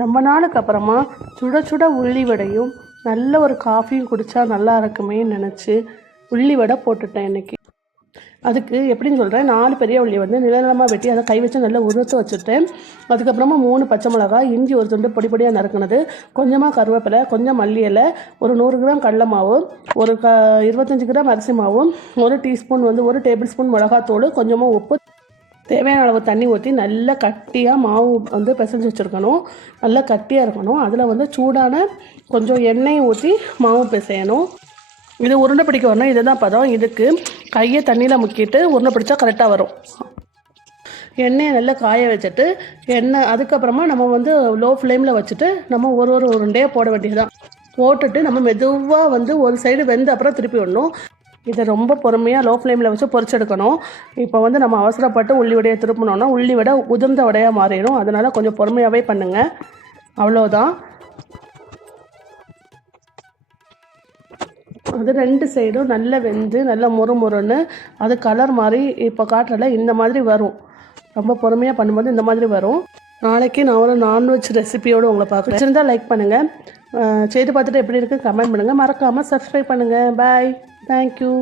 ரொம்ப நாளுக்கு அப்புறமா சுட சுட உள்ளி வடையும் நல்ல ஒரு காஃபியும் குடித்தா நல்லா இருக்குமேன்னு நினச்சி உள்ளி வடை போட்டுட்டேன் இன்றைக்கி. அதுக்கு எப்படின்னு சொல்கிறேன், 4 பெரிய உள்ளி வந்து நிலநலமாக வெட்டி அதை கை வச்சு நல்லா உதுத்து வச்சுட்டேன். அதுக்கப்புறமா 3 பச்சை மிளகாய், இஞ்சி ஒரு துண்டு பொடி பொடியாக நறுக்குனது, கொஞ்சமாக கருவேப்பிலை, கொஞ்சம் மல்லி இலை, ஒரு 100 கிராம் கடலை மாவு, ஒரு 25 கிராம் அரிசி மாவும், 1 டீஸ்பூன் வந்து 1 டேபிள் ஸ்பூன் மிளகாத்தூள், கொஞ்சமாக உப்பு, தேவையான அளவு தண்ணி ஊற்றி நல்லா கட்டியாக மாவு வந்து பிசைஞ்சு வச்சுருக்கணும். நல்லா கட்டியாக இருக்கணும். அதில் வந்து சூடான கொஞ்சம் எண்ணெயை ஊற்றி மாவு பிசையணும். இது உருண்டை பிடிக்க வரணும். இதுதான் பதம். இதுக்கு கையை தண்ணியில் முக்கிட்டு உருண்டை பிடிச்சா கரெக்டாக வரும். எண்ணெயை நல்லா காய வச்சுட்டு அதுக்கப்புறமா நம்ம வந்து லோ ஃப்ளேமில் வச்சுட்டு நம்ம ஒரு உருண்டையாக போட வேண்டியதுதான். போட்டுட்டு நம்ம மெதுவாக வந்து ஒரு சைடு வெந்து அப்புறம் திருப்பி விடணும். இதை ரொம்ப பொறுமையாக லோ ஃப்ளேமில் வச்சு பொரிச்செடுக்கணும். இப்போ வந்து நம்ம அவசரப்பட்டு உள்ளி வடையை திருப்பினோன்னா உள்ளி வடை உதிர்ந்த வடையாக மாறிடும். அதனால் கொஞ்சம் பொறுமையாகவே பண்ணுங்கள். அவ்வளோதான். அது 2 சைடும் நல்லா வெந்து நல்லா முறுமுறுன்னு அது கலர் மாதிரி இப்போ காட்டுறல இந்த மாதிரி வரும். ரொம்ப பொறுமையாக பண்ணும்போது இந்த மாதிரி வரும். நாளைக்கு நான் ஒரு நான்வெஜ் ரெசிபியோடு உங்களை பார்க்குறேன். வச்சுருந்தால் லைக் பண்ணுங்கள், செய்து பார்த்துட்டு எப்படி இருக்குது கமெண்ட் பண்ணுங்கள், மறக்காமல் சப்ஸ்கிரைப் பண்ணுங்கள். பாய், தேங்க்யூ.